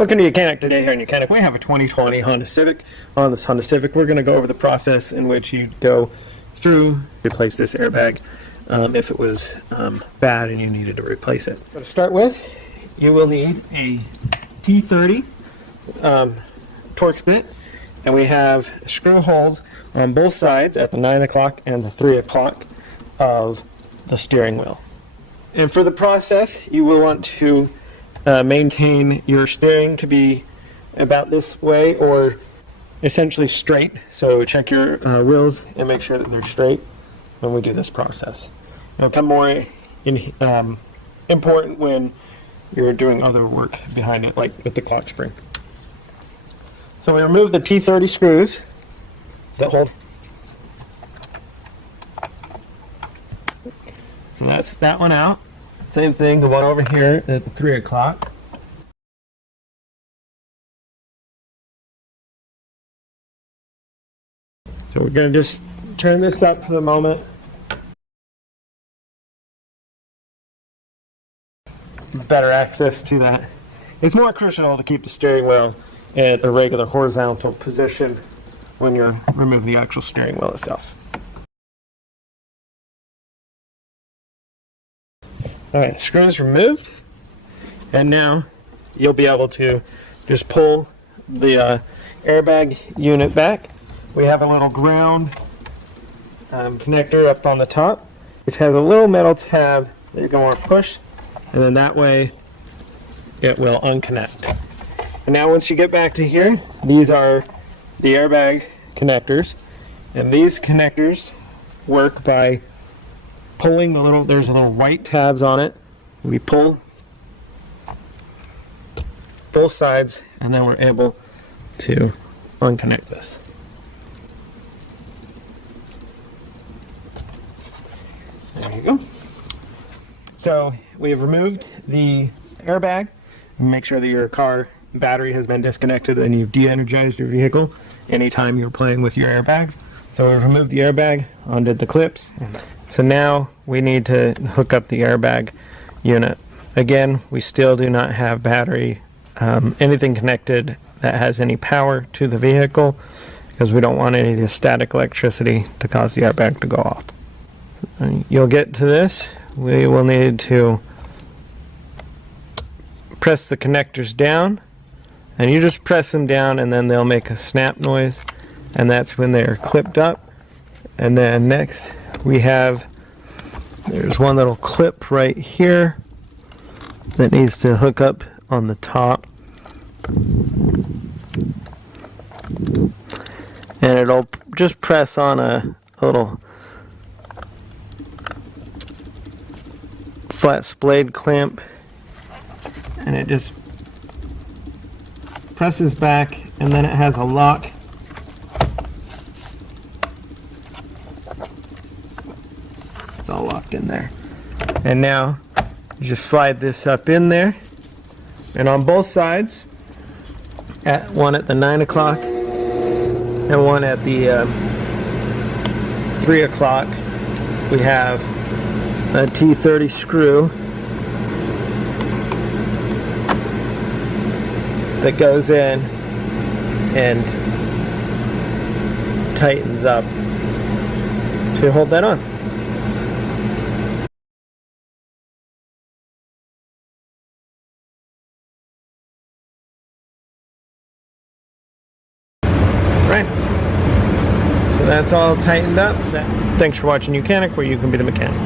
Welcome to YOUCANIC. Today here in YOUCANIC we have a 2020 Honda Civic. On this Honda Civic we're going to go over the process in which you go through, replace this airbag if it was bad and you needed to replace it. So to start with, you will need a T30 Torx bit, and we have screw holes on both sides at the 9 o'clock and the 3 o'clock of the steering wheel. And for the process, you will want to maintain your steering to be about this way, or essentially straight. So check your wheels and make sure that they're straight when we do this process. It'll become more important when you're doing other work behind it, like with the clock spring. So we remove the T30 screws that hold. So that's that one out. Same thing, the one over here at the 3 o'clock. So we're going to just turn this up for the moment. Better access to that. It's more crucial to keep the steering wheel at the regular horizontal position when you're removing the actual steering wheel itself. Alright, screws removed, and now you'll be able to just pull the airbag unit back. We have a little ground connector up on the top, which has a little metal tab that you're going to push, and then that way it will unconnect. And now once you get back to here, these are the airbag connectors, and these connectors work by pulling the little, there's little white tabs on it. We pull both sides, and then we're able to unconnect this. There you go. So we have removed the airbag. Make sure that your car battery has been disconnected and you've de-energized your vehicle anytime you're playing with your airbags. So we've removed the airbag, undid the clips. So now we need to hook up the airbag unit. Again, we still do not have battery, anything connected that has any power to the vehicle, because we don't want any of the static electricity to cause the airbag to go off. You'll get to this. We will need to press the connectors down, and you just press them down and then they'll make a snap noise, and that's when they're clipped up. And then next there's one little clip right here that needs to hook up on the top, and it'll just press on a little flat splayed clamp, and it just presses back, and then it has a lock. It's all locked in there. And now you just slide this up in there, and on both sides, one at the 9 o'clock and one at the 3 o'clock, we have a T30 screw that goes in and tightens up to hold that on. Right. So that's all tightened up. Thanks for watching YOUCANIC, where you can be the mechanic.